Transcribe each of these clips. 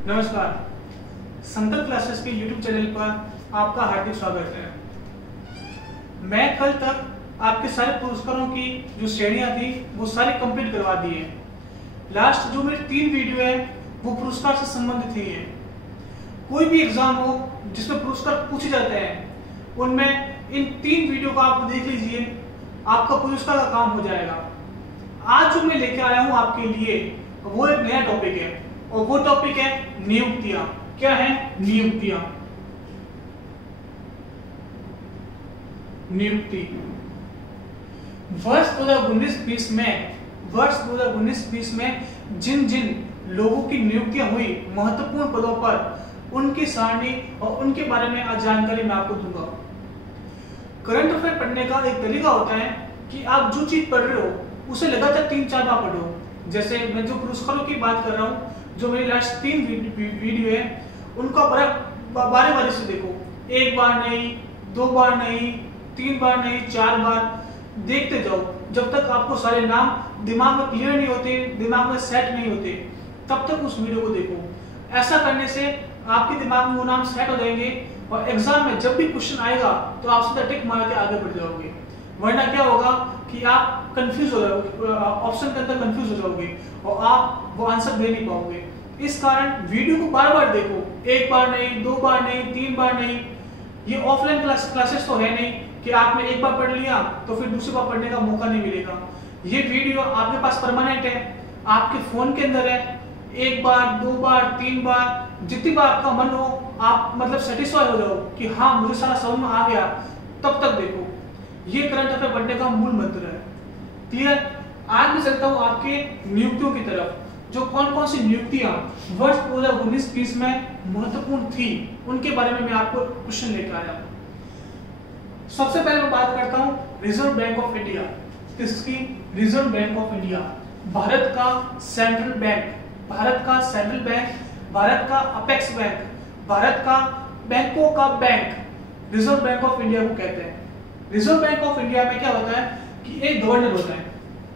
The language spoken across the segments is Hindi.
नमस्कार। संकल्प क्लासेस के YouTube चैनल पर आपका हार्दिक स्वागत है। मैं कल तक आपके सारे पुरस्कारों की जो श्रेणियां थी वो सारी कंप्लीट करवा दी है। लास्ट जो मेरी 3 वीडियो है वो पुरस्कार से संबंधित ही है। कोई भी एग्जाम हो जिसमें पुरस्कार पूछे जाते हैं उनमें इन 3 वीडियो को आप देख लीजिए, आपका पुरस्कार का काम हो जाएगा। आज जो मैं लेके आया हूं आपके लिए वो एक नया टॉपिक है और वो टॉपिक है नियुक्तियां। क्या है? नियुक्तियां। नियुक्ति वर्ष 2019-20 में जिन जिन लोगों की नियुक्तियां हुई महत्वपूर्ण पदों पर, उनकी सारणी और उनके बारे में आज जानकारी मैं आपको दूंगा। करंट अफेयर पढ़ने का एक तरीका होता है कि आप जो चीज पढ़ रहे हो उसे लगातार 3-4 बार पढ़ो। जैसे मैं जो पुरस्कारों की बात कर रहा हूँ, जो मेरी लास्ट 3 वीडियो है उनका बारी बारी से देखो। 1 बार नहीं, 2 बार नहीं, 3 बार नहीं, 4 बार देखते जाओ जब तक आपको सारे नाम दिमाग में क्लियर नहीं होते, दिमाग में सेट नहीं होते, तब तक उस वीडियो को देखो। ऐसा करने से आपके दिमाग में वो नाम सेट हो जाएंगे और एग्जाम में जब भी क्वेश्चन आएगा तो आप सीधा टिक मार के आगे बढ़ जाओगे। वरना क्या होगा कि आप कंफ्यूज हो जाओगे, ऑप्शन के अंदर कंफ्यूज हो जाओगे और आप वो आंसर दे नहीं पाओगे। इस कारण वीडियो को बार बार देखो। 1 बार नहीं, 2 बार नहीं, 3 बार नहीं। ये ऑफलाइन क्लासेस तो है नहीं कि आपने एक बार पढ़ लिया तो फिर दूसरी बार पढ़ने का मौका नहीं मिलेगा। ये वीडियो आपके पास परमानेंट है, आपके फोन के अंदर है। 1 बार, 2 बार, 3 बार, जितनी बार आपका मन हो, आप मतलब सेटिस्फाई हो जाओ कि हाँ मुझे सारा समझ में आ गया, तब तक देखो। ये करंट अफेयर पढ़ने का मूल मंत्र है। क्लियर? आज मैं चलता हूं आपके नियुक्तियों की तरफ। जो कौन कौन सी नियुक्तियां वर्ष 2019-20 में महत्वपूर्ण थी उनके बारे में मैं आपको क्वेश्चन लेकर आया हूं। सबसे पहले मैं बात करता हूं रिजर्व बैंक ऑफ इंडिया। किसकी? Reserve bank of India, Bharat का सेंट्रल बैंक, भारत का सेंट्रल बैंक, भारत का अपेक्स बैंक, भारत का बैंकों का bank, reserve bank of India को कहते हैं। रिजर्व बैंक ऑफ इंडिया में क्या होता है कि एक गवर्नर होता है,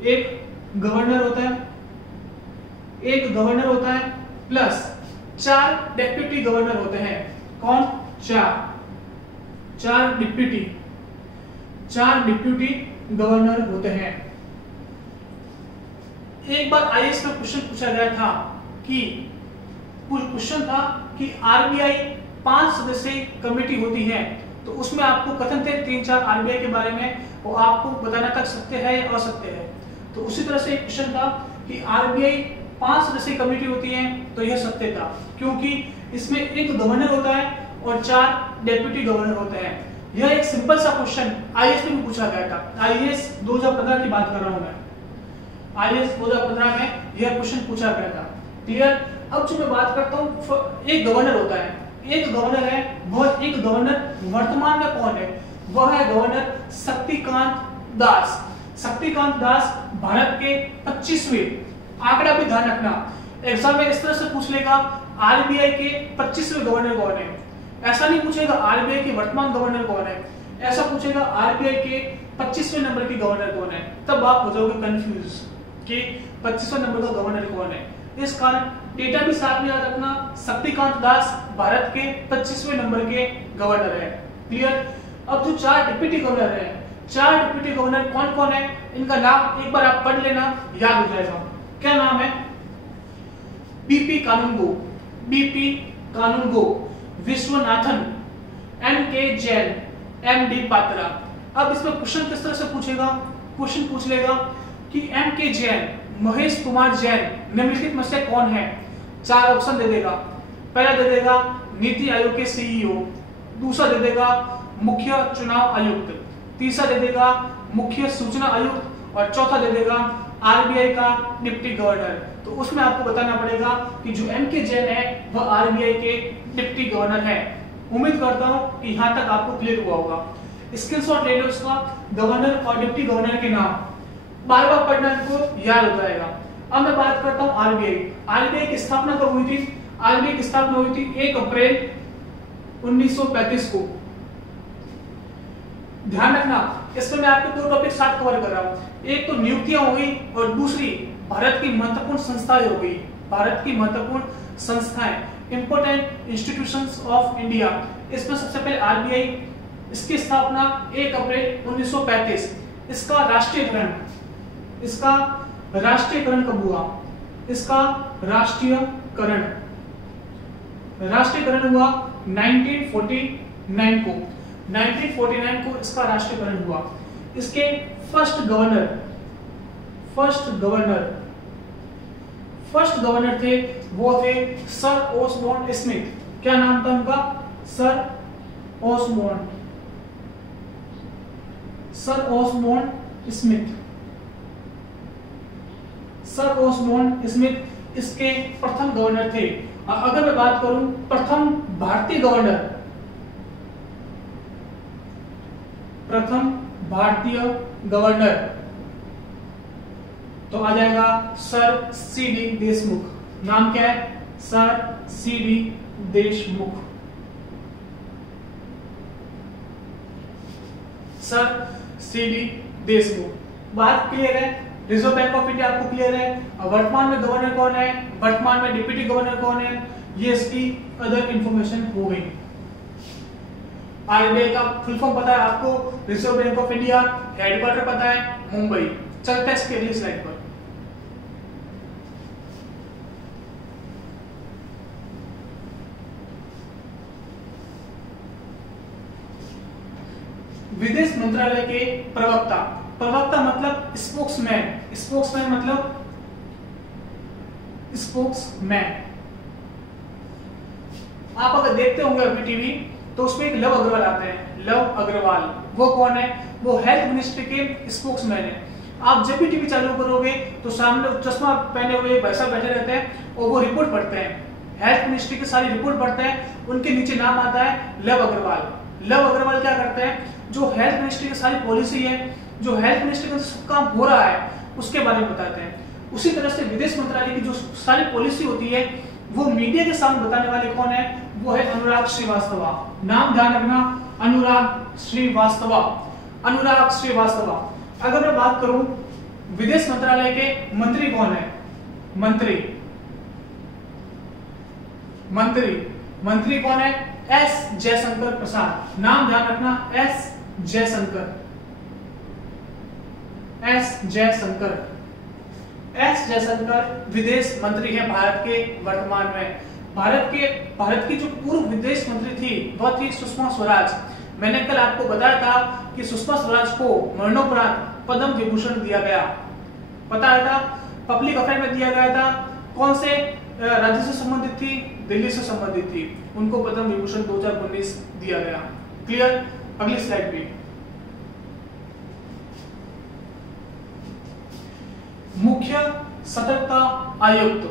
एक गवर्नर होता है, एक गवर्नर होता है प्लस 4 डेप्यूटी गवर्नर होते हैं। कौन? 4 डिप्यूटी गवर्नर होते हैं। एक बार आईएएस में क्वेश्चन पूछा गया था कि आरबीआई 5 सदस्यीय कमेटी होती है, तो उसमें आपको कथन थे 3-4 आरबीआई के बारे में, वो आपको बताना तक सत्य है या असत्य है। तो उसी तरह से एक क्वेश्चन था कि आरबीआई 5 सदस्यीय कमेटी होती है, तो यह सत्य था क्योंकि इसमें एक गवर्नर होता है और 4 डेप्यूटी गवर्नर होते हैं। यह एक सिंपल सा क्वेश्चन आईएएस में भी पूछा गया था। आईएएस 2015 की बात कर रहा हूं मैं। आईएएस 2015 में यह क्वेश्चन पूछा गया था। क्लियर? अब जो मैं बात करता हूं, एक गवर्नर होता है, एक गवर्नर है, वह एक गवर्नर वर्तमान में कौन है? वह है गवर्नर शक्तिकांत दास। शक्तिकांत दास भारत के 25वें, आंकड़ा भी ध्यान रखना, एग्जाम में इस तरह से पूछ लेगा आरबीआई के 25वें गवर्नर कौन है। ऐसा नहीं पूछेगा आरबीआई के वर्तमान गवर्नर कौन है, ऐसा पूछेगा आरबीआई के 25वें नंबर की गवर्नर कौन है। तब आप हो जाओगे कंफ्यूज कि 25वें नंबर का गवर्नर कौन है। इस कारण डेटा भी साथ में याद रखना, शक्तिकांत दास भारत के 25वें नंबर के गवर्नर है। क्लियर? अब जो 4 डिप्टी गवर्नर है, 4 डिप्टी गवर्नर कौन कौन है, इनका नाम एक बार आप पढ़ लेना, याद हो जाएगा। क्या नाम है? बीपी कानूनगो, विश्वनाथन, एमके जैन, एमडी पात्रा। अब इसमें क्वेश्चन किस तरह से पूछेगा? क्वेश्चन पूछ लेगा कि एमके जैन, महेश कुमार जैन निम्नलिखित में से कौन है? 4 ऑप्शन दे देगा। पहला दे देगा नीति आयोग के सीईओ, दूसरा दे देगा मुख्य चुनाव आयुक्त, तीसरा दे देगा मुख्य सूचना आयुक्त और चौथा दे देगा आरबीआई का डिप्टी गवर्नर। तो उसमें आपको बताना पड़ेगा कि जो एमके जैन है वह आरबीआई के डिप्टी गवर्नर है। उम्मीद करता हूं कि यहां तक आपको क्लियर हुआ होगा। स्क्रीनशॉट ले लो इसका, गवर्नर और डिप्टी गवर्नर के नाम, बार बार पढ़ना, इनको याद हो जाएगा। अब मैं बात करता हूं आरबीआई। आरबीआई की स्थापना कब हुई थी? आरबीआई की स्थापना हुई थी 1 अप्रैल 1935 को। ध्यान रखना, इसमें मैं आपके 2 टॉपिक साथ कवर कर रहा हूं। एक तो नियुक्तियां हो गई और दूसरी भारत की महत्वपूर्ण संस्थाएं हो गई। भारत की महत्वपूर्ण संस्थाएं, इंपॉर्टेंट इंस्टीट्यूशंस ऑफ इंडिया। इसमें सबसे पहले आरबीआई, इसकी स्थापना 1 अप्रैल 1935। इसका राष्ट्रीयकरण कब हुआ? इसका राष्ट्रीयकरण हुआ 1949 को इसका राष्ट्रीयकरण हुआ। इसके फर्स्ट गवर्नर थे, वो थे सर ओसबॉर्न स्मिथ। क्या नाम था उनका? सर ओसबॉर्न स्मिथ इसके प्रथम गवर्नर थे। अगर मैं बात करूं प्रथम भारतीय गवर्नर तो आ जाएगा सर सीडी देशमुख। नाम क्या है? Sir CD Deshmukh. बात क्लियर है? रिजर्व बैंक ऑफ इंडिया आपको क्लियर है? वर्तमान में गवर्नर कौन है, वर्तमान में डिप्टी गवर्नर कौन है, ये इसकी अदर इंफॉर्मेशन हो गई। आरबीआई का फुल फॉर्म पता है आपको, reserve bank of India, headquarter पता है मुंबई। चलते हैं इसके अगली स्लाइड पर। विदेश मंत्रालय के प्रवक्ता मतलब स्पोक्समैन आप अगर देखते होंगे अभी टीवी तो उसमें एक लव अग्रवाल आते हैं। लव अग्रवाल वो कौन है? वो हेल्थ मिनिस्ट्री के स्पोक्समैन है। आप जब भी टीवी चालू करोगे तो सामने चश्मा पहने हुए भाई साहब बैठे रहते हैं और वो रिपोर्ट पढ़ते हैं, हेल्थ मिनिस्ट्री की सारी रिपोर्ट पढ़ते हैं। उनके नीचे नाम आता है लव अग्रवाल। लव अग्रवाल क्या करते हैं? जो हेल्थ मिनिस्ट्री की सारी पॉलिसी है, जो हेल्थ मिनिस्ट्री का सब काम हो रहा है उसके बारे में बताते हैं। उसी तरह से विदेश मंत्रालय की जो सारी पॉलिसी होती है वो मीडिया के सामने बताने वाले कौन है? वो है अनुराग श्रीवास्तव। नाम ध्यान रखना, अनुराग श्रीवास्तव। अगर मैं बात करूं विदेश मंत्रालय के मंत्री कौन है? मंत्री कौन है? एस जयशंकर प्रसाद। नाम ध्यान रखना, एस जयशंकर विदेश मंत्री है भारत के वर्तमान में। भारत की जो पूर्व विदेश मंत्री थी वह थी सुषमा स्वराज। मैंने कल आपको बताया था कि सुषमा स्वराज को मरणोपरांत पद्म विभूषण दिया गया। पता था, पब्लिक अफेयर में दिया गया था। कौन से राज्य से संबंधित थी? दिल्ली से संबंधित थी। उनको पद्म विभूषण 2019 दिया गया। क्लियर? अगली स्लाइड पे। मुख्य सतर्कता आयुक्त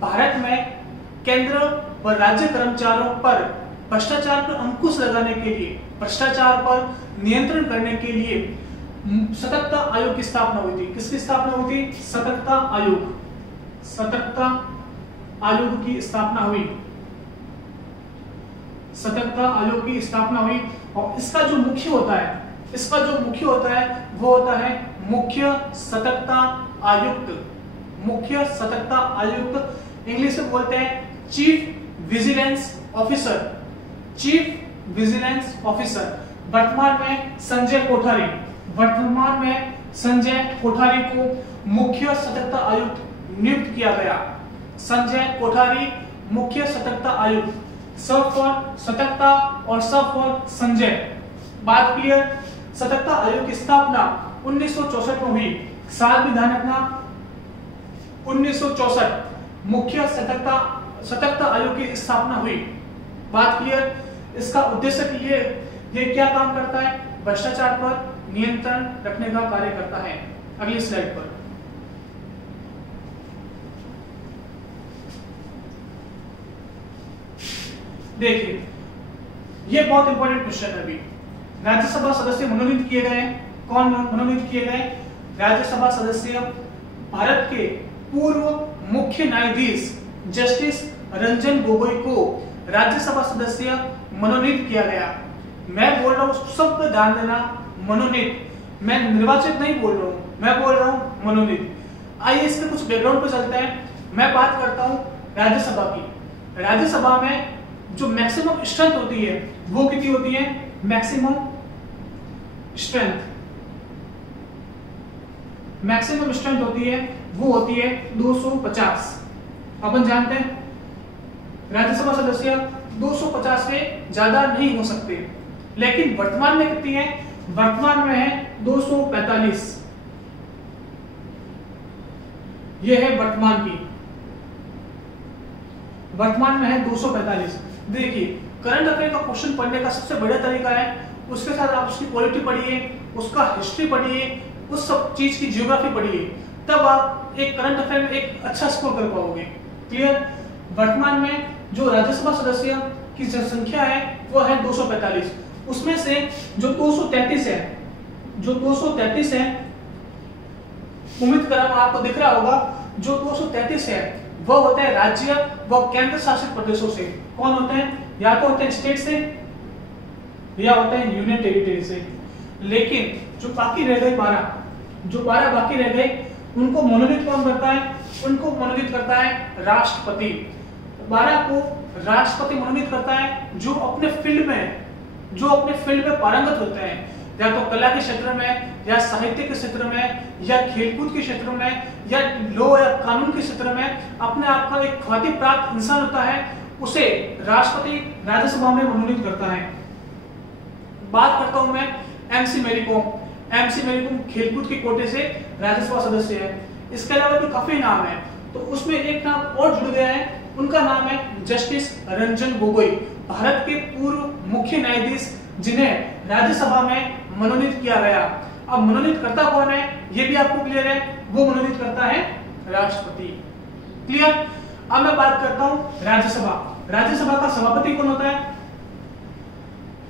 भारत में केंद्र व राज्य कर्मचारियों पर भ्रष्टाचार पर अंकुश लगाने के लिए, भ्रष्टाचार पर नियंत्रण करने के लिए सतर्कता आयोग की स्थापना हुई थी। किसकी स्थापना हुई थी? सतर्कता आयोग की स्थापना हुई। और इसका जो मुख्य होता है वो होता है मुख्य सतर्कता आयुक्त। इंग्लिश में बोलते हैं चीफ विजिलेंस ऑफिसर। वर्तमान में संजय कोठारी को मुख्य सतर्कता आयुक्त नियुक्त किया गया। संजय कोठारी मुख्य सतर्कता आयुक्त। सब फॉर सतर्कता और सब फॉर संजय। बात क्लियर? सतर्कता आयोग की स्थापना 1964 में हुई। साल भी ध्यान रखना, 1964 मुख्य सतर्कता आयोग की स्थापना हुई। बात क्लियर? इसका उद्देश्य ये क्या काम करता है? भ्रष्टाचार पर नियंत्रण रखने का कार्य करता है। अगली स्लाइड पर। देखिए, ये बहुत इंपॉर्टेंट क्वेश्चन है। अभी राज्यसभा सदस्य मनोनीत किए गए। कौन मनोनीत किए गए? राज्यसभा सदस्य भारत के पूर्व मुख्य न्यायाधीश जस्टिस रंजन गोगोई को राज्यसभा सदस्य मनोनीत किया गया। मैं बोल रहा हूं, सब पे ध्यान देना, मनोनीत। मैं निर्वाचित नहीं बोल रहा हूं, मैं बोल रहा हूं मनोनीत। आइए इसके कुछ बैकग्राउंड पे चलते हैं। मैं बात करता हूं राज्यसभा की। राज्यसभा में जो मैक्सिमम स्ट्रेंथ होती है वो कितनी होती है? मैक्सिमम स्ट्रेंथ होती है वो होती है 250। अपन जानते हैं राज्यसभा सदस्य 250 से ज्यादा नहीं हो सकते, लेकिन वर्तमान में कितनी है? वर्तमान में है 245। यह है वर्तमान की, वर्तमान में है 245। देखिए करंट अफेयर का क्वेश्चन पढ़ने का सबसे बढ़िया तरीका है उसके साथ आप उसकी पॉलिटी पढ़िए, उसका हिस्ट्री पढ़िए, उस सब चीज की जियोग्राफी पढ़िए, तब आप एक करंट अफेयर में एक अच्छा स्कोर कर पाओगे। क्लियर? वर्तमान में जो राज्यसभा सदस्य की जनसंख्या है वो है 245। उसमें से जो 233 है, उम्मीद कर रहा हूं आपको दिख रहा होगा, जो 233 है वो होते हैं राज्य व केंद्र शासित प्रदेशों से। कौन होते हैं? या तो होते हैं स्टेट से या होते हैं यूनियन टेरिटरी से। लेकिन जो बाकी रह गए 12 बाकी रह गए, उनको मनोनीत कौन करता है? उनको मनोनीत करता है राष्ट्रपति। 12 को राष्ट्रपति मनोनीत करता है जो अपने फील्ड में पारंगत होते हैं, या तो कला के क्षेत्र में, या साहित्य के क्षेत्र में, या खेलकूद के क्षेत्र में, या लॉ या कानून के क्षेत्र में अपने आप का एक ख्याति प्राप्त इंसान होता है, उसे राष्ट्रपति राज्यसभा में मनोनीत करता है। बात करता हूं मैं एमसी मैरी कॉम खेलकूद के कोटे से राज्यसभा सदस्य है। इसके अलावा भी काफी नाम है, तो उसमें एक नाम और जुड़ गया है, उनका नाम है जस्टिस रंजन गोगोई, भारत के पूर्व मुख्य न्यायाधीश जिन्हें राज्यसभा में मनोनीत किया गया। अब मनोनीत करता कौन है ये भी आपको क्लियर है, वो मनोनीत करता है राष्ट्रपति। क्लियर? अब मैं बात करता हूं राज्यसभा का सभापति कौन होता है?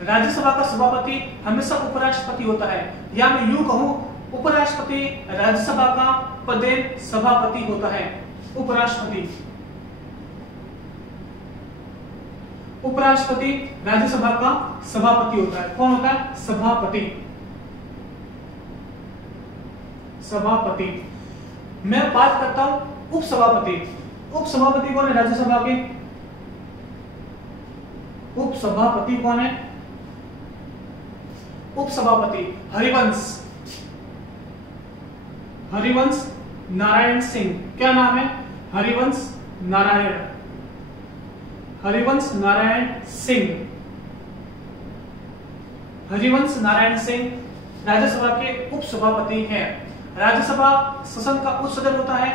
राज्यसभा का सभापति हमेशा उपराष्ट्रपति होता है, या मैं यूं कहूं उपराष्ट्रपति राज्यसभा का पदेन सभापति होता है। उपराष्ट्रपति राज्यसभा का सभापति होता है। कौन होता है? सभापति। मैं बात करता हूं उपसभापति कौन है राज्यसभा के? उपसभापति कौन है? उपसभापति हरिवंश नारायण सिंह। क्या नाम है? हरिवंश नारायण सिंह राज्यसभा के उपसभापति हैं। राज्यसभा सदन का उच्च सदन होता है,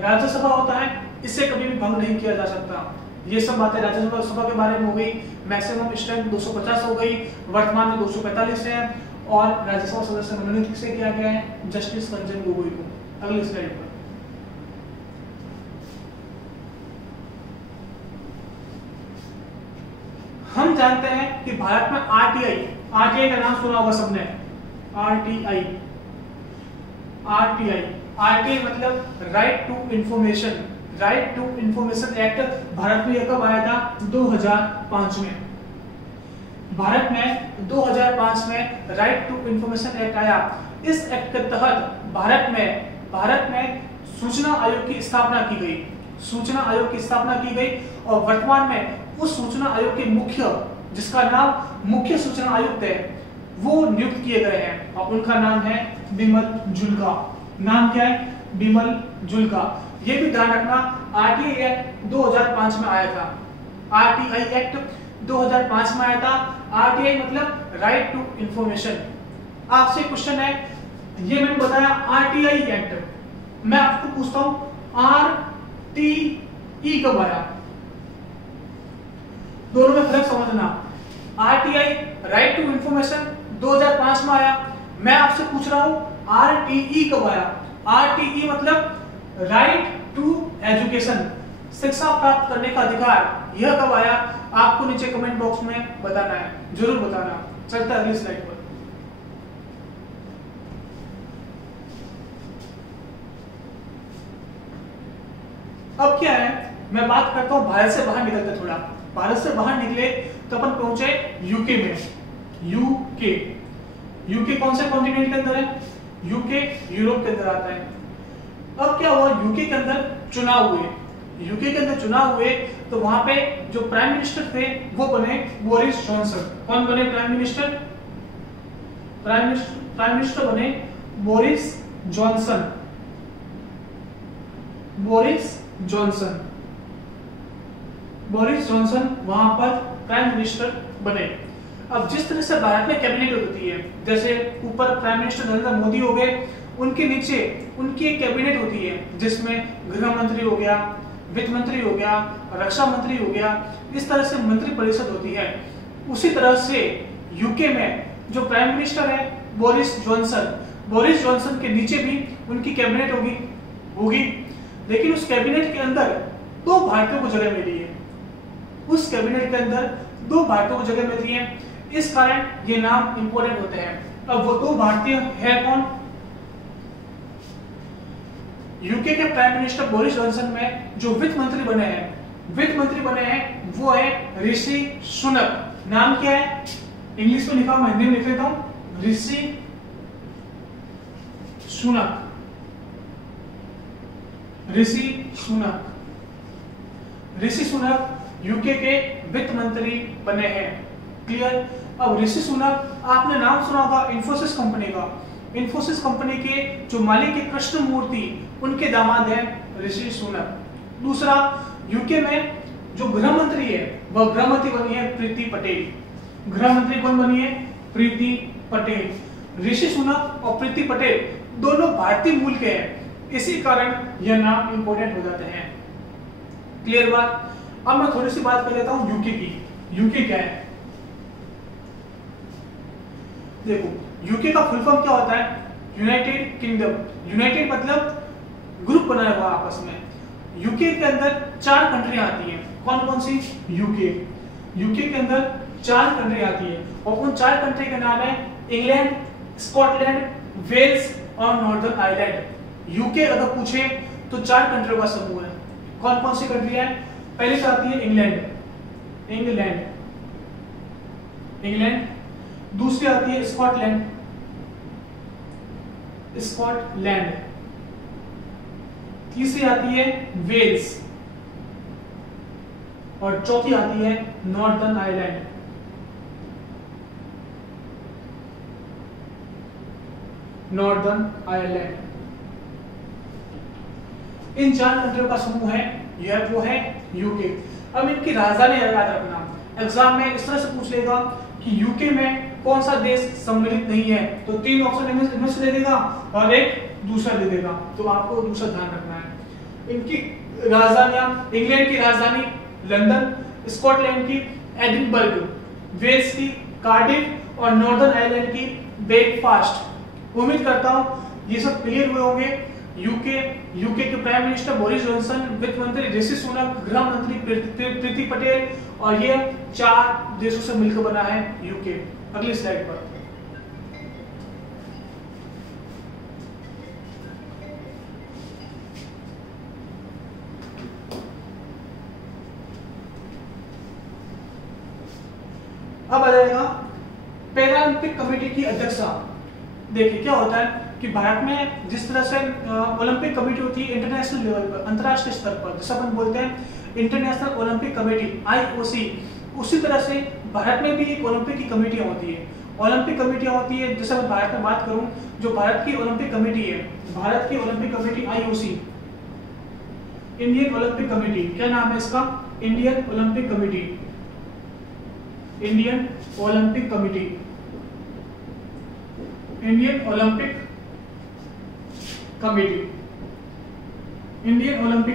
राज्यसभा होता है, इसे कभी भी भंग नहीं किया जा सकता। ये सब बातें राज्यसभा के बारे में हो गई। मैक्सिमम स्ट्रेंथ 250 हो गई, वर्तमान में 245 है, और राज्यसभा सदस्य मनोनीत किसे किया गया है? जस्टिस रंजन गोगोई को। अगली स्लाइड पर हम जानते हैं कि भारत में आरटीआई का नाम सुना होगा सबने। आरटीआई मतलब right to information act Bharat में कब आया था? 2005 में। भारत में 2005 में राइट टू इंफॉर्मेशन एक्ट आया। इस एक्ट के तहत भारत में सूचना आयोग की स्थापना की गई, और वर्तमान में उस सूचना आयोग के मुख्य, जिसका नाम मुख्य सूचना आयुक्त है, वो नियुक्त किए गए हैं, और उनका नाम है बिमल जुल्का। नाम क्या है? बिमल जुल्का। ये भी ध्यान रखना, आरटीआई एक्ट 2005 में आया था। आरटीआई एक्ट 2005 में आया था। आरटीआई मतलब राइट टू इंफॉर्मेशन। आपसे क्वेश्चन है, ये मैंने बताया आरटीआई एक्ट, मैं आपको पूछता हूं आरटीई कब आया? दोनों में फर्क समझना। आरटीआई राइट टू इंफॉर्मेशन 2005 में आया। मैं आपसे पूछ रहा हूं आरटीई कब आया? आरटीई मतलब राइट टू एजुकेशन, शिक्षा प्राप्त करने का अधिकार। यह कब आया? आपको नीचे कमेंट बॉक्स में बताना है, जरूर बताना। चलता अगली स्लाइड पर। अब क्या है, मैं बात करता हूं भारत से बाहर निकलते। थोड़ा भारत से बाहर निकले तो अपन पहुंचे यूके में। यूके कौन से कॉन्टिनेंट के अंदर है? यूके यूरोप के अंदर आता है। अब क्या हुआ, यूके के अंदर चुनाव हुए, यूके के अंदर चुनाव हुए, तो वहां पे जो प्राइम मिनिस्टर थे वो बने बोरिस जॉनसन। कौन बने प्राइम मिनिस्टर? प्राइम मिनिस्टर बने बोरिस जॉनसन। बोरिस जॉनसन वहां पर प्राइम मिनिस्टर बने। अब जिस तरह से भारत में कैबिनेट होती है, जैसे ऊपर प्राइम मिनिस्टर नरेंद्र मोदी हो गए, उनके नीचे उनकी एक कैबिनेट होती है जिसमें गृह मंत्री हो गया, वित्त मंत्री हो गया, रक्षा मंत्री हो गया, इस तरह से मंत्री परिषद होती है। उसी तरह से यूके में जो प्राइम मिनिस्टर है बोरिस जॉनसन के नीचे भी उनकी कैबिनेट होगी, लेकिन उस कैबिनेट के अंदर 2 भारतीयों को जगह मिली है। उस कैबिनेट के अंदर 2 भारतीयों को जगह मिलती है, इस कारण ये नाम इंपॉर्टेंट होते हैं। अब वो 2 भारतीय है कौन? यूके के प्राइम मिनिस्टर बोरिस जॉनसन में जो वित्त मंत्री बने हैं वो है ऋषि सुनक। नाम क्या है? इंग्लिश में लिखा हूं, हिंदी में लिख लेता हूं, ऋषि सुनक यूके के वित्त मंत्री बने हैं। क्लियर? अब ऋषि सुनक, आपने नाम सुना होगा इंफोसिस कंपनी का। इंफोसिस कंपनी के जो मालिक है कृष्णमूर्ति, उनके दामाद हैं ऋषि सुनक। दूसरा, यूके में जो गृह मंत्री है वह गृह मंत्री बनी है प्रीति पटेल। गृह मंत्री कौन बनी है? प्रीति पटेल। ऋषि सुनक और प्रीति पटेल दोनों भारतीय मूल के हैं, इसी कारण यह नाम इंपॉर्टेंट हो जाते हैं। क्लियर बात? अब मैं थोड़ी सी बात कर लेता हूं यूके की। यूके क्या है? देखो, यूके का फुल फॉर्म क्या होता है? United kingdom. यूनाइटेड मतलब ग्रुप बनाया हुआ आपस में। यूके के अंदर 4 कंट्रियां आती हैं। कौन कौन सी? यूके के अंदर 4 कंट्री आती है, और उन 4 कंट्री के नाम है इंग्लैंड, स्कॉटलैंड, वेल्स और नॉर्दर्न आयरलैंड। यूके अगर पूछे तो 4 कंट्रियों का समूह है। कौन कौन सी कंट्री है? पहले से आती है इंग्लैंड, दूसरी आती है स्कॉटलैंड, तीसरी आती है वेल्स, और चौथी आती है नॉर्दर्न आयरलैंड। इन 4 कंट्रियों का समूह है, यह वो है यूके। अब इनकी राजधानी याद रखना, एग्जाम में इस तरह से पूछ लेगा कि यूके में कौन सा देश सम्मिलित नहीं है, तो 3 ऑप्शन इनमें से दे देगा और एक दूसरा दे देगा, तो आपको दूसरा ध्यान रखना है। इनकी राजधानियां, इंग्लैंड की राजधानी लंदन, स्कॉटलैंड की एडिनबर्ग, वेल्स की कार्डिफ और नॉर्दर्न आयरलैंड की बेलफास्ट। उम्मीद करता हूं ये सब क्लियर हुए होंगे। यूके के प्राइम मिनिस्टर बोरिस जॉनसन, वित्त मंत्री ऋषि सुनक, गृह मंत्री प्रीति पटेल, और ये 4 देशों से मिलकर बना है यूके। अगली स्लाइड पर। अब आ जाएगा पैरालंपिक कमेटी की अध्यक्षता। देखिए क्या होता है कि भारत में जिस तरह से ओलंपिक कमेटी होती है इंटरनेशनल लेवल पर, अंतर्राष्ट्रीय स्तर पर, जैसे अपन बोलते हैं इंटरनेशनल ओलंपिक कमेटी IOC, उसी तरह से भारत में भी एक ओलंपिक की कमेटियां होती है। ओलंपिक कमेटियां होती है, जैसे मैं भारत में बात करूं, जो भारत की ओलंपिक कमेटी है, भारत की Olympic committee IOC, Indian Olympic committee, क्या नाम है इसका? Indian Olympic committee. Indian Olympic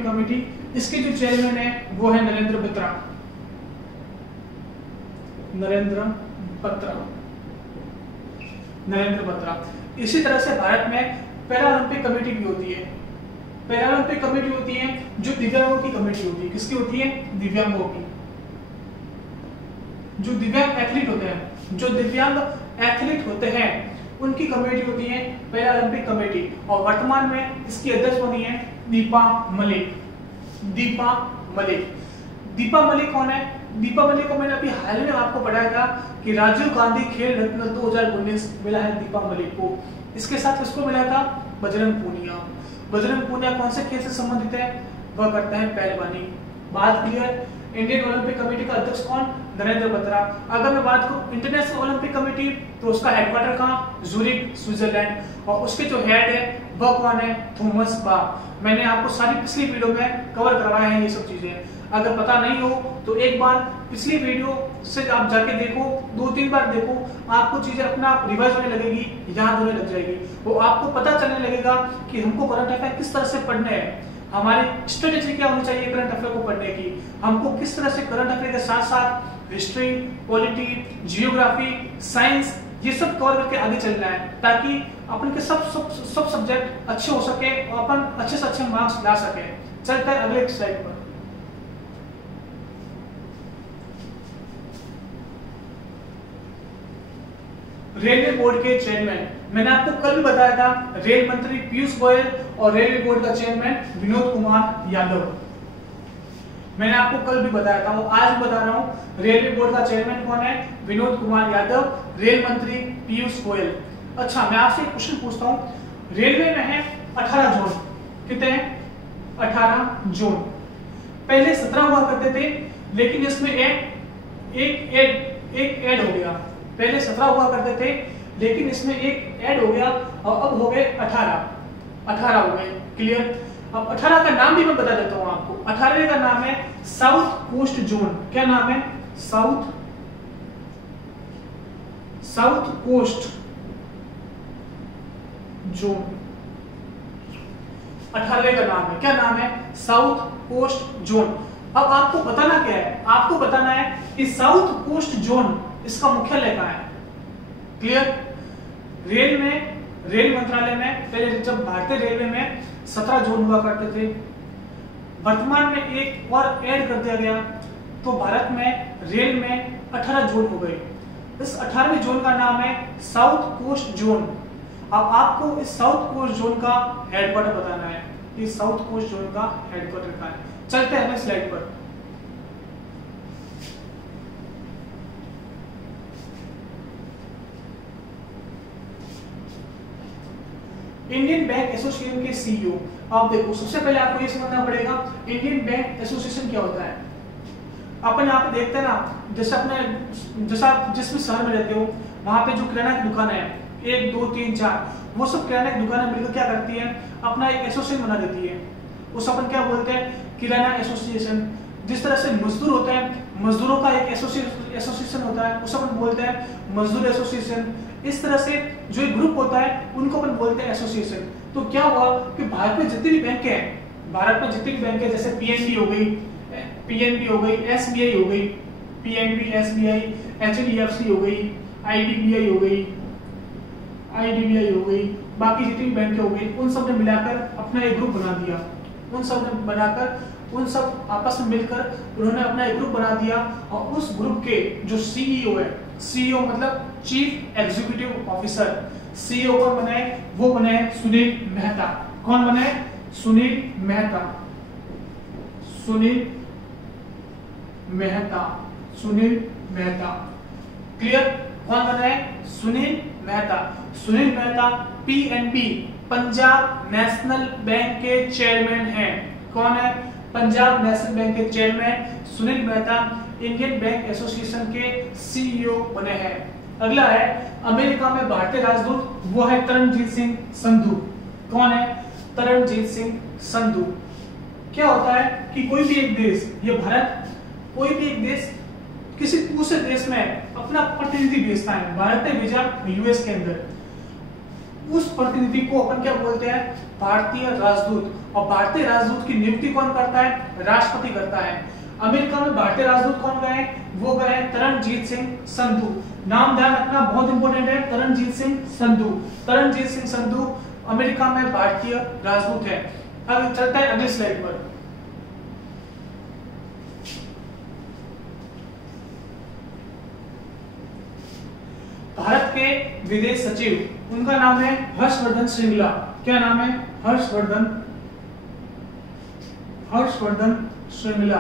committee, इसके जो चेयरमैन है वो है नरेंद्र बत्रा। इसी तरह से भारत में पैरालंपिक कमेटी भी होती है। पैरालंपिक कमेटी होती है जो दिव्यांगों की कमेटी होती है। किसकी होती है? दिव्यांगों की। जो दिव्यांग एथलीट होते हैं उनकी कमेटी होती है पैरालंपिक कमेटी, और वर्तमान में इसकी अध्यक्ष बनी है दीपा मलिक। दीपा मलिक कौन है? दीपा मलिक को मैंने अभी हाल में आपको पढ़ाया था कि राजीव गांधी खेल रत्न 2019 मिला है दीपा मलिक को। इसके साथ किसको मिला था? बजरंग पूनिया। बजरंग पूनिया कौन से खेल से संबंधित है? वह करते हैं पहलवानी। बात क्लियर? इंडियन ओलंपिक कमेटी का अध्यक्ष कौन? नरेंद्र बत्रा। अगर मैं बात करूं इंटरनेशनल ओलंपिक कमेटी तो उसका हेडक्वार्टर कहां? ज़ुरिक, स्विट्जरलैंड। और उसके जो हेड है वह कौन है? Thomas Bach. मैंने आपको सारी पिछली वीडियो में कवर करवाए हैं ये सब चीजें। अगर पता नहीं हो तो एक बार पिछली वीडियो से आप जाके देखो, 2-3 बार देखो, आपको चीजें अपना रिवाइज होने लगेगी, याद होने लग जाएगी। वो आपको पता चलने लगेगा कि हमको करंट अफेयर किस तरह से पढ़ने हैं, हमारी स्ट्रेटेजी क्या होनी चाहिए करंट अफेयर को पढ़ने की, हमको किस तरह से करंट अफेयर के साथ साथ हिस्ट्री, पॉलिटी, जियोग्राफी, साइंस ये सब कवर करके आगे चलना है, ताकि अपन के सब सब्जेक्ट अच्छे हो सके और अपन अच्छे से अच्छे मार्क्स ला सके। चलते हैं अगले स्लाइड पर। रेलवे बोर्ड के चेयरमैन, मैंने आपको कल भी बताया था, रेल मंत्री पीयूष गोयल और रेलवे बोर्ड का चेयरमैन विनोद कुमार यादव। मैंने आपको कल भी बताया था, वो आज भी बता रहा हूं। रेलवे बोर्ड का चेयरमैन कौन है? विनोद कुमार यादव। रेल मंत्री पीयूष गोयल। अच्छा, मैं आपसे एक क्वेश्चन पूछता हूं। रेलवे में है 18 जोन, कितने हैं? 18 जोन। पहले 17 हुआ करते थे, लेकिन इसमें एक ऐड हो गया। पहले 17 हुआ करते थे, लेकिन इसमें एक ऐड हो गया और अब हो गए 18 हो गए। क्लियर? अब 18 का नाम भी मैं बता देता हूं आपको। 18वें का नाम है साउथ कोस्ट जोन। क्या नाम है? South coast zone. 18वें का नाम है, क्या नाम है? South coast zone. अब आपको बताना क्या है? आपको बताना है कि साउथ कोस्ट जोन इसका मुख्यालय कहां है। क्लियर? रेल मंत्रालय में पहले जब भारतीय रेलवे में 17 जोन हुआ करते थे, वर्तमान में एक और ऐड कर दिया गया, तो भारत में रेल में 18 जोन हो गए। इस 18वें जोन का नाम है साउथ कोस्ट जोन। अब आपको इस साउथ कोस्ट जोन का हेडक्वार्टर बताना है कि साउथ कोस्ट जोन का हेडक्वार्टर कहां है। चलते हैं अगले स्लाइड पर। इंडियन बैंक एसोसिएशन के सीईओ। आप देखो, सबसे पहले आपको ये समझना पड़ेगा इंडियन बैंक एसोसिएशन क्या होता है। अपन यहाँ पे देखते हैं ना, जैसे आप जिस भी शहर में रहते हो, वहां पे जो किराना की दुकान है 1, 2, 3, 4, वो सब किराना की दुकानें मिलकर क्या करती है? अपना एक एसोसिएशन बना देती है। उस अपन क्या बोलते हैं? किराना एसोसिएशन। जिस तरह से मजदूर होते हैं, मजदूरों का एक एसोसिएशन होता है, उसे अपन बोलते हैं मजदूर एसोसिएशन। इस तरह से जो एक ग्रुप होता है उनको अपन बोलते हैं एसोसिएशन। तो क्या हुआ कि भारत में जितनी भी बैंकें हैं, जैसे पीएनबी हो गई, एसबीआई हो गई, पीएनबी, एसबीआई, एचडीएफसी हो गई, आईडीबीआई हो गई, बाकी जितनी भी बैंकें हो गई, उन सब ने मिलाकर अपना एक ग्रुप बना दिया। उन सब आपस में मिलकर उन्होंने अपना एक ग्रुप बना दिया, और उस ग्रुप के जो सीईओ है, सीईओ मतलब चीफ एग्जीक्यूटिव ऑफिसर, सीईओ कौन बने? वो बने सुनील मेहता। कौन बने? सुनील मेहता। क्लियर? कौन बने? Sunil Mehta PNB, Punjab national bank के चेयरमैन हैं। कौन है? पंजाब नेशनल बैंक के chairman Sunil Mehta Indian bank association के सीईओ बने हैं। अगला है अमेरिका में भारतीय राजदूत, वो है तरनजीत सिंह संधू। कौन है? तरनजीत सिंह संधू। क्या होता है कि कोई भी एक देश, ये भारत, कोई भी एक देश किसी दूसरे देश में अपना प्रतिनिधि भेजता है, भारत ने भेजा यूएस के अंदर, उस प्रतिनिधि को अपन क्या बोलते हैं? भारतीय राजदूत। और भारतीय राजदूत की नियुक्ति कौन करता है? राष्ट्रपति करता है। अमेरिका में भारतीय राजदूत कौन गए? वो गए तरनजीत सिंह संधू। नाम ध्यान रखना, बहुत इंपॉर्टेंट है, तरनजीत सिंह संधू अमेरिका में भारतीय राजदूत है। अब चलता है अगली स्लाइड पर। भारत के विदेश सचिव, उनका नाम है हर्षवर्धन श्रृंगला। क्या नाम है? हर्षवर्धन श्रृंगला।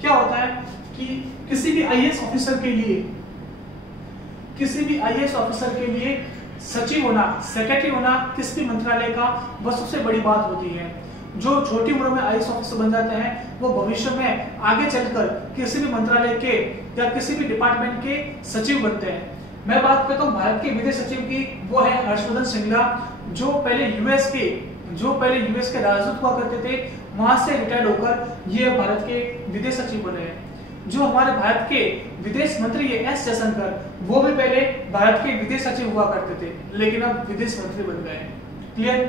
क्या होता है कि किसी भी आईएएस ऑफिसर के लिए किसी भी आईएएस ऑफिसर के लिए सचिव होना, सेक्रेटरी होना किसी भी मंत्रालय का वह सबसे बड़ी बात होती है। जो छोटी उम्र में आईएएस ऑफिसर बन जाते हैं वो भविष्य में आगे चलकर किसी भी मंत्रालय के या किसी भी डिपार्टमेंट के सचिव बनते हैं। मैं बात करता हूँ भारत के विदेश सचिव की, वो है हर्षवर्धन श्रृंगला, जो पहले यूएस के राजदूत हुआ करते थे, वहां से रिटायर्ड होकर ये भारत के विदेश सचिव बने हैं। जो हमारे भारत के विदेश मंत्री है एस जयशंकर, वो भी पहले भारत के विदेश सचिव हुआ करते थे, लेकिन अब विदेश मंत्री बन गए हैं। क्लियर?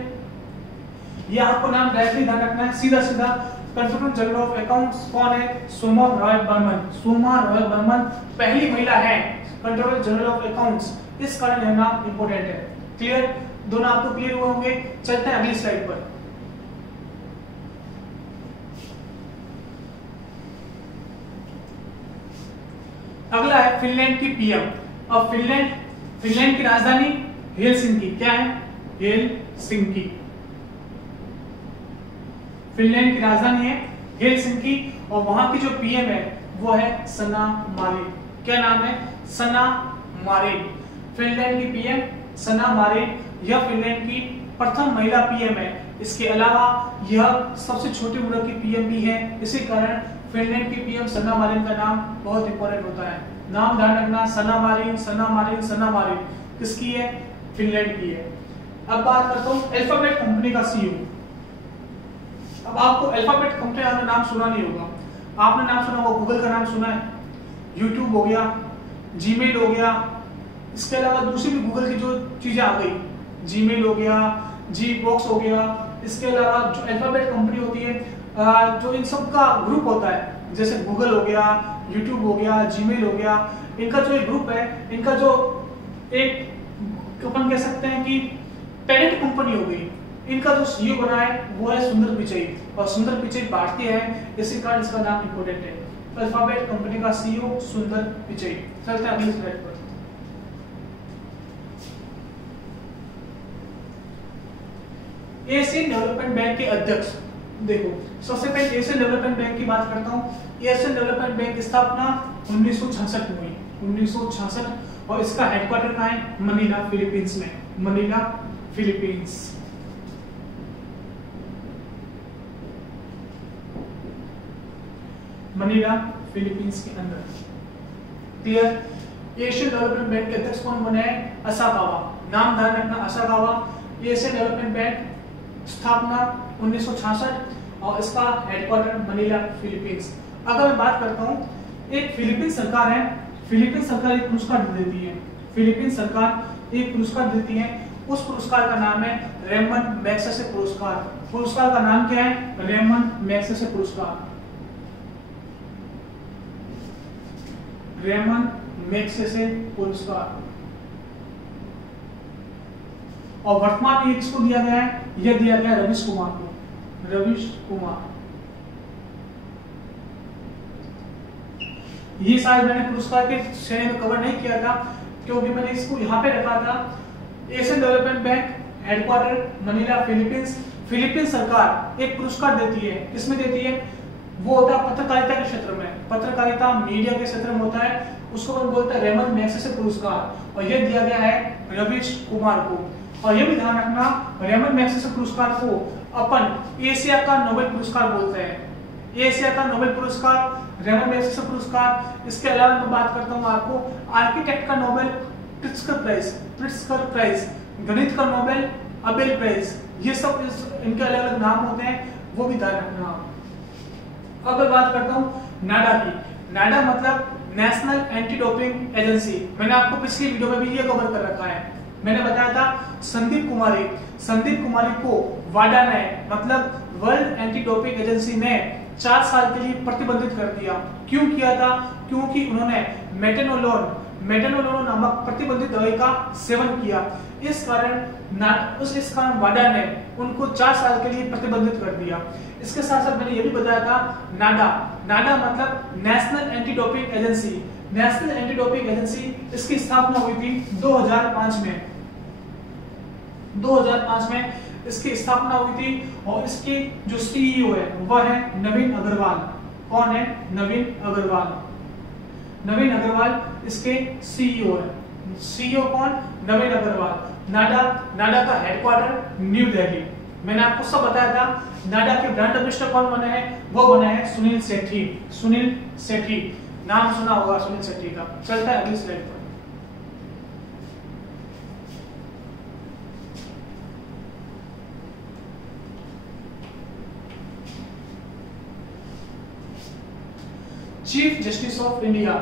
ये आपको नाम डायरेक्टली ध्यान रखना है, सीधा सीधा। कंट्रोलर जनरल ऑफ अकाउंट्स कौन है? सोमा रॉय बर्मन। सोमा रॉय बर्मन पहली महिला है कंट्रोलर जनरल ऑफ अकाउंट्स, इस कारण यह नाम इंपॉर्टेंट है। क्लियर? दोनों आपको क्लियर हुए होंगे। चलते हैं अगली स्लाइड पर। अगला है फिनलैंड की पीएम। अब फिनलैंड की राजधानी हेलसिंकी। क्या है? हेलसिंकी। फिनलैंड की राजधानी है हेलसिंकी और वहां की जो पीएम है वो है सना मारिन। क्या नाम है? सना मारिन। फिनलैंड की पीएम सना मारिन, यह फिनलैंड की प्रथम महिला पीएम है। इसके अलावा यह सबसे छोटी उम्र की पीएम भी है। इसी कारण फिनलैंड की पीएम सना मारिन का नाम बहुत इंपॉर्टेंट होता है। नाम ध्यान रखना, सना मारिन, सना मारिन, सना मारिन। किसकी है? फिनलैंड की है। अब बात करता हूं अल्फाबेट कंपनी का सीईओ। अब आपको अल्फाबेट कंपनी का नाम सुना नहीं होगा। आपने नाम सुना होगा, गूगल का नाम सुना है, यूट्यूब हो गया, जीमेल हो गया, इसके अलावा दूसरी भी गूगल की जो चीजें आ गई, जीमेल हो गया, जी बॉक्स हो गया। इसके अलावा जो अल्फाबेट कंपनी होती है, जो इन सब का ग्रुप होता है, जैसे गूगल हो गया, यूट्यूब हो गया, जीमेल हो गया, इनका जो एक ग्रुप है, इनका जो एक अपन कह सकते हैं कि पेरेंट कंपनी हो गई। इनका जो सीईओ बना है वो है सुंदर पिचई, और सुंदर पिचई भारतीय है, इसी कारण इसका नाम इंपॉर्टेंट है। अल्फाबेट कंपनी का सीईओ सुंदर पिचई। चलते हैं अगली स्लाइड पर। एशियन डेवलपमेंट बैंक के अध्यक्ष। देखो, सबसे पहले एशियन डेवलपमेंट बैंक की बात करता हूँ। एशियन डेवलपमेंट बैंक की स्थापना 1966 में हुई, 1966, और इसका हेडक्वार्टर कहाँ है? मनीला, फिलीपींस में। Manila, Philippines. मनीला, फिलीपींस के अंदर। क्लियर? एशियन डेवलपमेंट बैंक के अध्यक्ष कौन बने हैं? असाकावा। नाम ध्यान रखना, असाकावा। एशियन डेवलपमेंट बैंक स्थापना 1966 और इसका हेडक्वार्टर मनीला, फिलीपींस। अगर मैं बात करता हूँ, एक फिलीपींस सरकार है, फिलीपींस सरकार एक पुरस्कार देती है, फिलीपींस सरकार एक पुरस्कार देती है। उस पुरस्कार का नाम है रेमन मैग्सेसे पुरस्कार। पुरस्कार का नाम क्या है? रेमन मैग्सेसे पुरस्कार। रेमन मैग्सेसे पुरस्कार। और वर्तमान में किसको दिया गया है? यह दिया गया रवीश कुमार को। रवीश कुमार। ये शायद मैंने पुरस्कार के श्रेणी में कवर नहीं किया था, क्योंकि मैंने इसको यहाँ पे रखा था। Asian development bank, headquarter Manila, Philippines. Philippines सरकार एक पुरस्कार देती है। किसमें देती है? वो होता है पत्रकारिता के क्षेत्र में, पत्रकारिता मीडिया के क्षेत्र में होता है, उसको हम बोलते हैं रेमन मैग्सेसे पुरस्कार, और यह दिया गया है रवीश कुमार को। और यह भी ध्यान रखना, रेमन मैग्सेसे पुरस्कार को अपन एशिया का नोबेल पुरस्कार बोलते हैं। एशिया का नोबेल पुरस्कार, रेमन मैग्सेसे पुरस्कार। इसके अलावा मैं बात करता हूँ आपको आर्किटेक्ट का Nobel Pritzker prize, Pritzker prize, गणित का नोबेल अबेल प्राइज। ये सब इनके अलग अलग नाम होते हैं, वो भी ध्यान रखना। अब मैं बात करता हूँ नाडा की। नाडा मतलब नेशनल एंटी डोपिंग एजेंसी। मैंने आपको पिछली वीडियो में भी ये कवर कर रखा है। मैंने बताया था संदीप कुमारी को वाडा ने, मतलब वर्ल्ड एंटी डोपिंग एजेंसी ने 4 साल के लिए प्रतिबंधित कर दिया। क्यों किया था? क्योंकि उन्होंने मेटेनोलोन नामक प्रतिबंधित दवाई का सेवन किया। इस कारण वाडा ने उनको 4 साल के लिए प्रतिबंधित कर दिया। इसके साथ साथ मैंने ये भी बताया था नाडा मतलब national anti doping agency. National anti doping agency, इसकी स्थापना हुई थी 2005 में। 2005 में इसकी स्थापना हुई थी और इसके जो सीईओ है वह है नवीन अग्रवाल। कौन है? नवीन अग्रवाल। नवीन अग्रवाल इसके सीईओ है। सीईओ कौन? नवीन अग्रवाल। नाडा, नाडा का हेडक्वार्टर न्यू दिल्ली। मैंने आपको सब बताया था। नाडा के ब्रांड एम्बेसडर कौन बने हैं? वो बने हैं सुनील सेठी। सुनील सेठी नाम सुना होगा सुनील सेठी का। चलता है अगली स्लाइड पर। Chief justice of India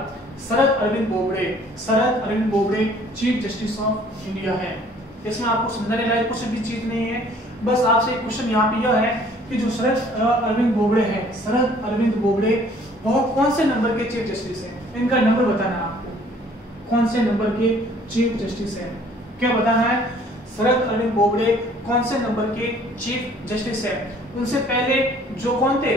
Sharad Arvind Bobde. Sharad Arvind Bobde chief justice of India है। इसमें आपको समझाने लायक कुछ भी चीज नहीं है, बस आपसे एक क्वेश्चन यहाँ पे यह है कि जो शरद अरविंद बोबडे हैं, शरद अरविंद बोबडे वह कौन से नंबर के चीफ जस्टिस हैं? इनका नंबर बताना है आपको, कौन से नंबर के चीफ जस्टिस हैं। क्या बताना है? शरद अरविंद बोबडे कौन से नंबर के चीफ जस्टिस हैं। उनसे पहले जो कौन थे?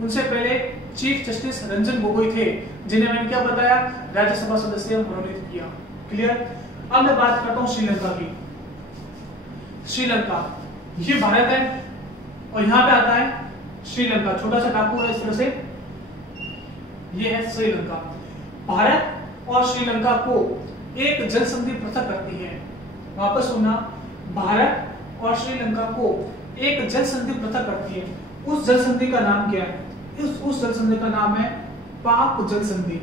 उनसे पहले चीफ जस्टिस रंजन गोगोई थे, जिन्हें मैंने क्या बताया? राज्यसभा सदस्य मनोनीत किया। क्लियर? अब मैं बात करता हूं श्रीलंका की। श्रीलंका ये भारत है और यहां पे आता है श्रीलंका, छोटा सा टापू है इस तरह से। ये है श्रीलंका। भारत और श्रीलंका को एक जल संधि पृथक करती है। वापस सुनना, भारत और श्रीलंका को एक जल संधि पृथक करती है। उस जल संधि का नाम क्या है? उस जल संधि का नाम है पाक जल संधि।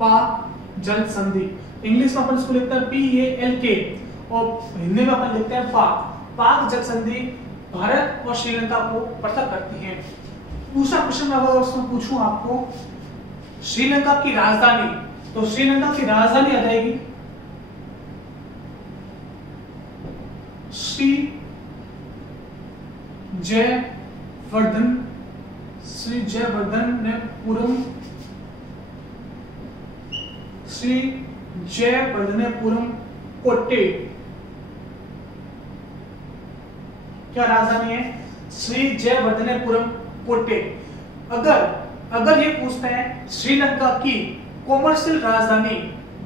पाक जल संधि इंग्लिश में अपन इसको लिखते हैं PALK और हिंदी में अपन लिखते हैं पाक। पाक जल संधि भारत और श्रीलंका को पृथक करती है। दूसरा क्वेश्चन अगर उसमें पूछूं आपको, श्रीलंका की राजधानी, तो श्रीलंका की राजधानी आ जाएगी श्री जयवर्धनेपुरम। श्री जयवर्धनेपुरम कोट्टे क्या राजधानी है? श्री जयवर्धनेपुरम कोट्टे। अगर ये पूछते हैं श्रीलंका की कॉमर्शियल राजधानी,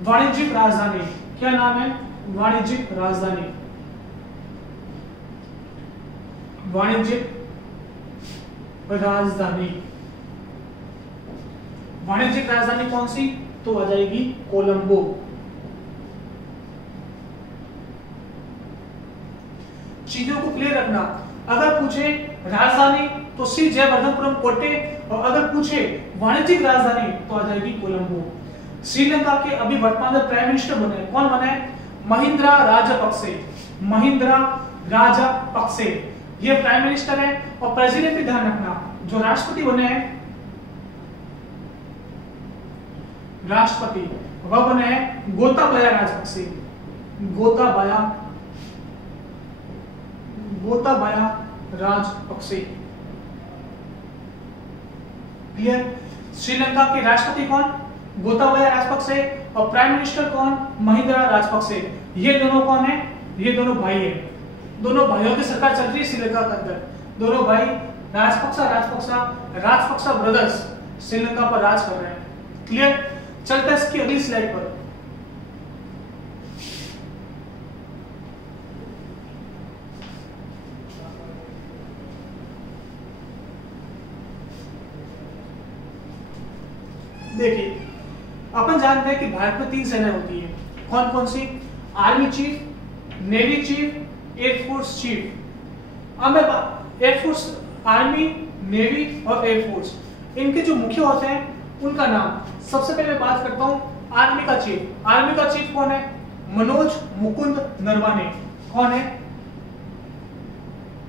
वाणिज्यिक राजधानी, क्या नाम है? वाणिज्यिक राजधानी। वाणिज्यिक राजधानी, वाणिज्यिक राजधानी कौन सी? तो आ जाएगी कोलंबो। चीजों को क्लियर रखना। अगर पूछे राजधानी तो श्री जयवर्धनपुरम कोट्टे, और अगर पूछे वाणिज्यिक राजधानी तो आ जाएगी कोलंबो। श्रीलंका के अभी वर्तमान में प्राइम मिनिस्टर बने, कौन बने? महिंद्रा राजपक्से। महिंद्रा राजपक्से ये प्राइम मिनिस्टर है। और प्रेसिडेंट भी ध्यान रखना, जो राष्ट्रपति बने हैं, राष्ट्रपति वह बने हैं गोताबाया राजपक्से। गोताबाया राजपक्से। क्लियर? श्रीलंका के राष्ट्रपति कौन? गोताबाया राजपक्से। और प्राइम मिनिस्टर कौन? महिंद्रा राजपक्से। ये दोनों कौन है? ये दोनों भाई है। दोनों भाइयों की सरकार चल रही है श्रीलंका के अंदर। दोनों भाई राजपक्सा ब्रदर्स श्रीलंका पर राज कर रहे हैं। क्लियर? चलता है इसकी अगली स्लाइड पर। देखिए, अपन जानते हैं कि भारत में 3 सेनाएं होती है। कौन कौन सी? Army chief, navy chief, air force chief. अब मैं एयरफोर्स, आर्मी, नेवी और एयरफोर्स, इनके जो मुख्य होते हैं उनका नाम। सबसे पहले मैं बात करता हूं आर्मी का चीफ। आर्मी का चीफ कौन है? मनोज मुकुंद नरवाने। कौन है?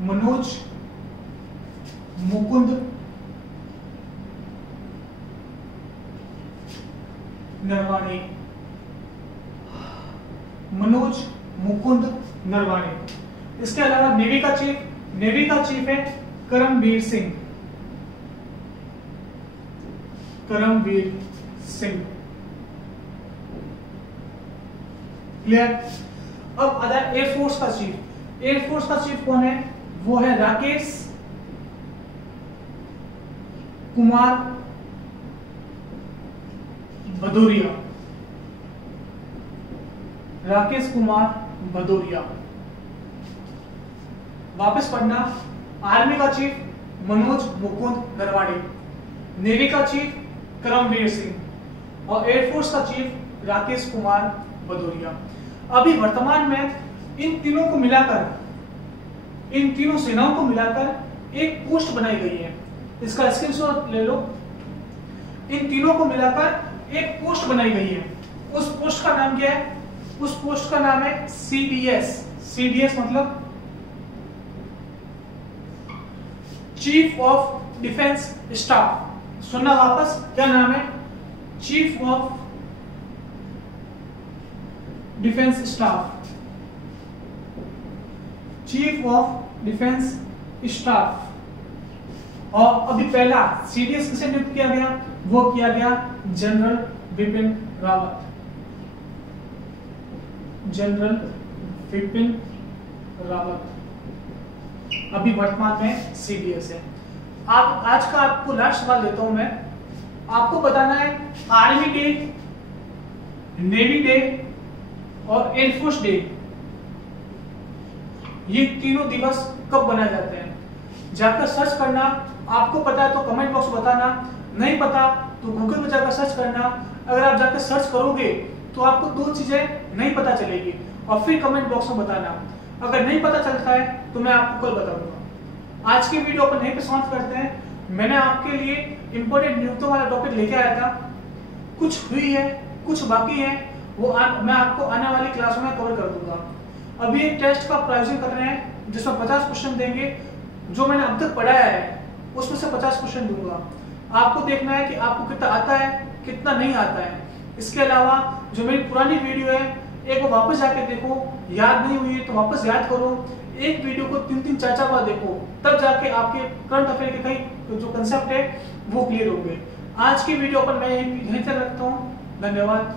मनोज मुकुंद नरवाने। मनोज मुकुंद नरवाने। इसके अलावा नेवी का चीफ है करमवीर सिंह। करमवीर सिंह। क्लियर? अब आता है एयरफोर्स का चीफ। एयरफोर्स का चीफ कौन है? वो है राकेश कुमार भदौरिया। राकेश कुमार भदौरिया। वापस पढ़ना, आर्मी का चीफ मनोज मुकुंद नरवाने, नेवी का चीफ करमवीर सिंह, और एयरफोर्स का चीफ राकेश कुमार भदौरिया। अभी वर्तमान में इन तीनों को मिलाकर, इन तीनों सेनाओं को मिलाकर एक पोस्ट बनाई गई है, इसका स्क्रीनशॉट ले लो। इन तीनों को मिलाकर एक पोस्ट बनाई गई है। उस पोस्ट का नाम क्या है? उस पोस्ट का नाम है सीडीएस। सीडीएस मतलब चीफ ऑफ डिफेंस स्टाफ। सुनना वापस, क्या नाम है? Chief of defence staff. Chief of defence staff. और अभी पहला सीडीएस किसे नियुक्त किया गया? वो किया गया जनरल बिपिन रावत। जनरल बिपिन रावत अभी वर्तमान में सीडीएस है। आप आज का आपको लास्ट सवाल देता हूं मैं। आपको बताना है आर्मी डे, नेवी डे और एयरफोर्स डे, ये तीनों दिवस कब बनाए जाते हैं। जाकर सर्च करना। आपको पता है तो कमेंट बॉक्स में बताना, नहीं पता तो गूगल में जाकर सर्च करना। अगर आप जाकर सर्च करोगे तो आपको दो चीजें नहीं पता चलेगी और फिर कमेंट बॉक्स में बताना। अगर नहीं पता चलता है तो मैं आपको कल बताऊंगा। आज की वीडियो अपन यहीं पे समाप्त करते हैं। मैंने आपके लिए इंपॉर्टेंट नियुक्तों वाला टॉपिक लेके आया था। कुछ हुई है, कुछ बाकी है, वो मैं आपको आने वाली क्लासों में कवर कर दूंगा। अभी एक टेस्ट का प्रायोजन कर रहे हैं जिसमें 50 क्वेश्चन देंगे। जो मैंने अब तक पढ़ाया है उसमें से 50 क्वेश्चन दूंगा। आपको देखना है कि आपको कितना आता है, कितना नहीं आता है। इसके अलावा जो मेरी पुरानी वीडियो है एक बार वापस जाके देखो, याद नहीं हुई है तो वापस याद करो। एक वीडियो को 3-3 4-4 बार देखो, तब जाके आपके करंट अफेयर के कई जो कंसेप्ट है वो क्लियर होंगे। आज की वीडियो पर मैं यहीं तक रखता हूँ। धन्यवाद।